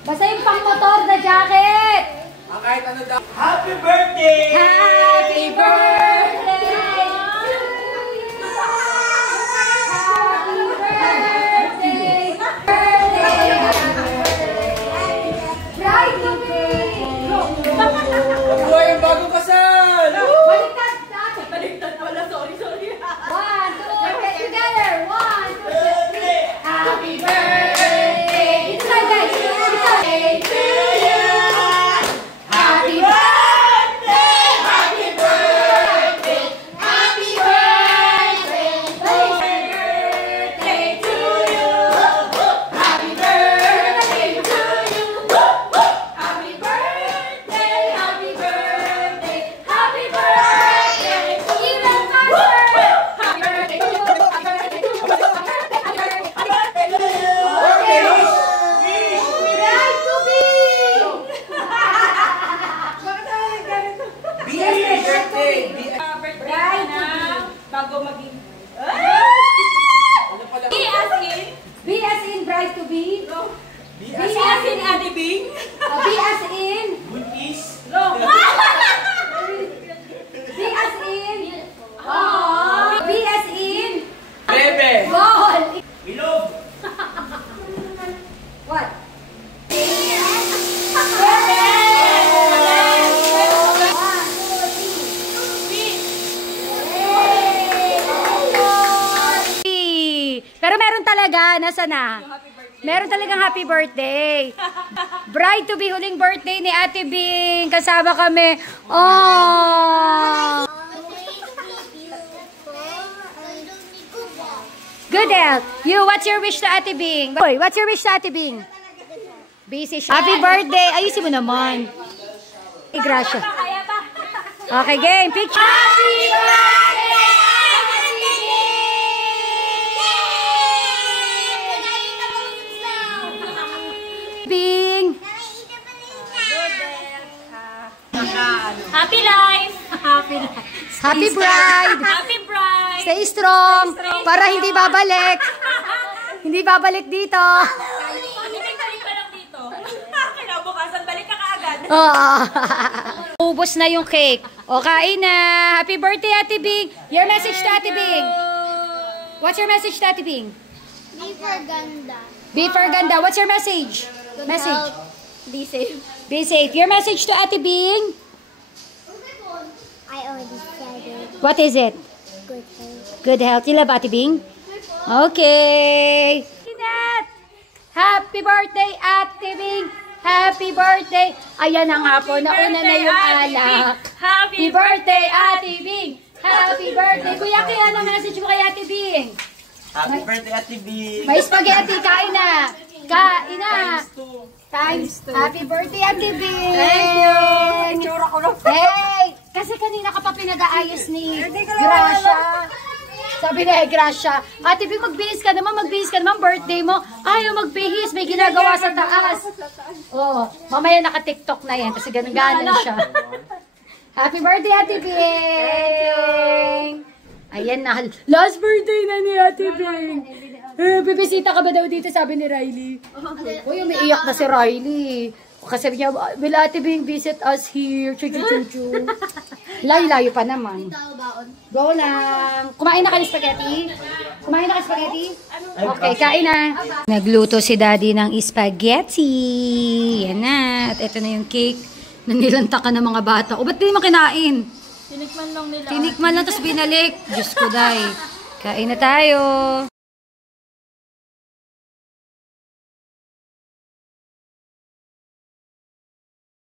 Basta yung pang-motor na jacket. Kahit ano daw. Happy birthday! Happy birthday! Buhay ang bagong kasal! Baliktad natin. Baliktad wala. Sorry. 1, 2, 3. Together. 1, 2, 3. Happy birthday. It's like guys. Birthday to you. Happy birthday. Happy birthday. Happy birthday. Birthday to you. Happy birthday to you. Happy birthday. Happy birthday. Happy birthday. Even faster. Happy birthday to you. Happy birthday to you. Happy birthday to you. Right to be. Happy birthday! Right to be. Bago maging... Ano pala? B as in? B as in bride to be. B B as in Ate Bing? B as in. Buntis? No. B as in. B as in. Bebe! Ball. Bilog! What? Pero meron talaga, nasa na? Meron talagang happy birthday. Bride to be, huling birthday ni Ate Bing. Kasama kami. Oh! Good health. You, what's your wish to Ate Bing? Boy, what's your wish to Ate Bing? Busy siya. Happy birthday. Ayusin mo naman. Gracia. Kaya pa. Okay, game. Picture. Happy birthday! Bing! Happy life! Happy life. Happy bride! Happy bride! Stay strong! Para hindi babalik! Hindi babalik dito! Balik pa lang dito. Kinabukasan, balik ka kaagad. Ubos na yung cake. O, kain na! Happy birthday, Ate Bing! Your message to Ate Bing! What's your message to Ate Bing? Be for ganda. Be for ganda. What's your message? Message. Be safe. Be safe. Your message to Ate Bing? I already said it. What is it? Good health. Good health. You love Ate Bing? Okay. Kinat! Happy birthday, Ate Bing! Happy birthday! Ayan na nga po. Nauna na yung alak. Happy birthday, Ate Bing! Happy birthday! Kuya, kaya anong message mo kay Ate Bing? Happy birthday, Ate Bing! May spaghetti. Kain na! Kain na! Times 2. Happy birthday, Ate Bing! Thank you! Itsura ko lang. Hey! Kasi kanina ka pa pinag-aayos ni Gracia. Sabi na Gracia, Ate Bing, magbihis ka naman, birthday mo. Ayaw magbihis, may ginagawa sa taas. Oh, mamaya naka-TikTok na yan kasi ganun-ganon siya. Happy birthday, Ate Bing! Ayan na, last birthday na ni Ate Bing. Bibisita ka ba daw dito, sabi ni Riley. Uy, umiiyak na si Riley. Kasi sabi niya, will Ate Bing visit us here? Chu-chu-chu-chu. Layo-layo pa naman. Go lang. Kumain na ka ng spaghetti? Kumain na ka ng spaghetti? Okay, kain na. Nagluto si Daddy ng spaghetti. Yan na. At ito na yung cake na nilantakan ng mga bata. O, ba't di mo kinain? Tinikman lang nila. Tinikman lang, tapos binalik. Diyos ko, day. Kain na tayo.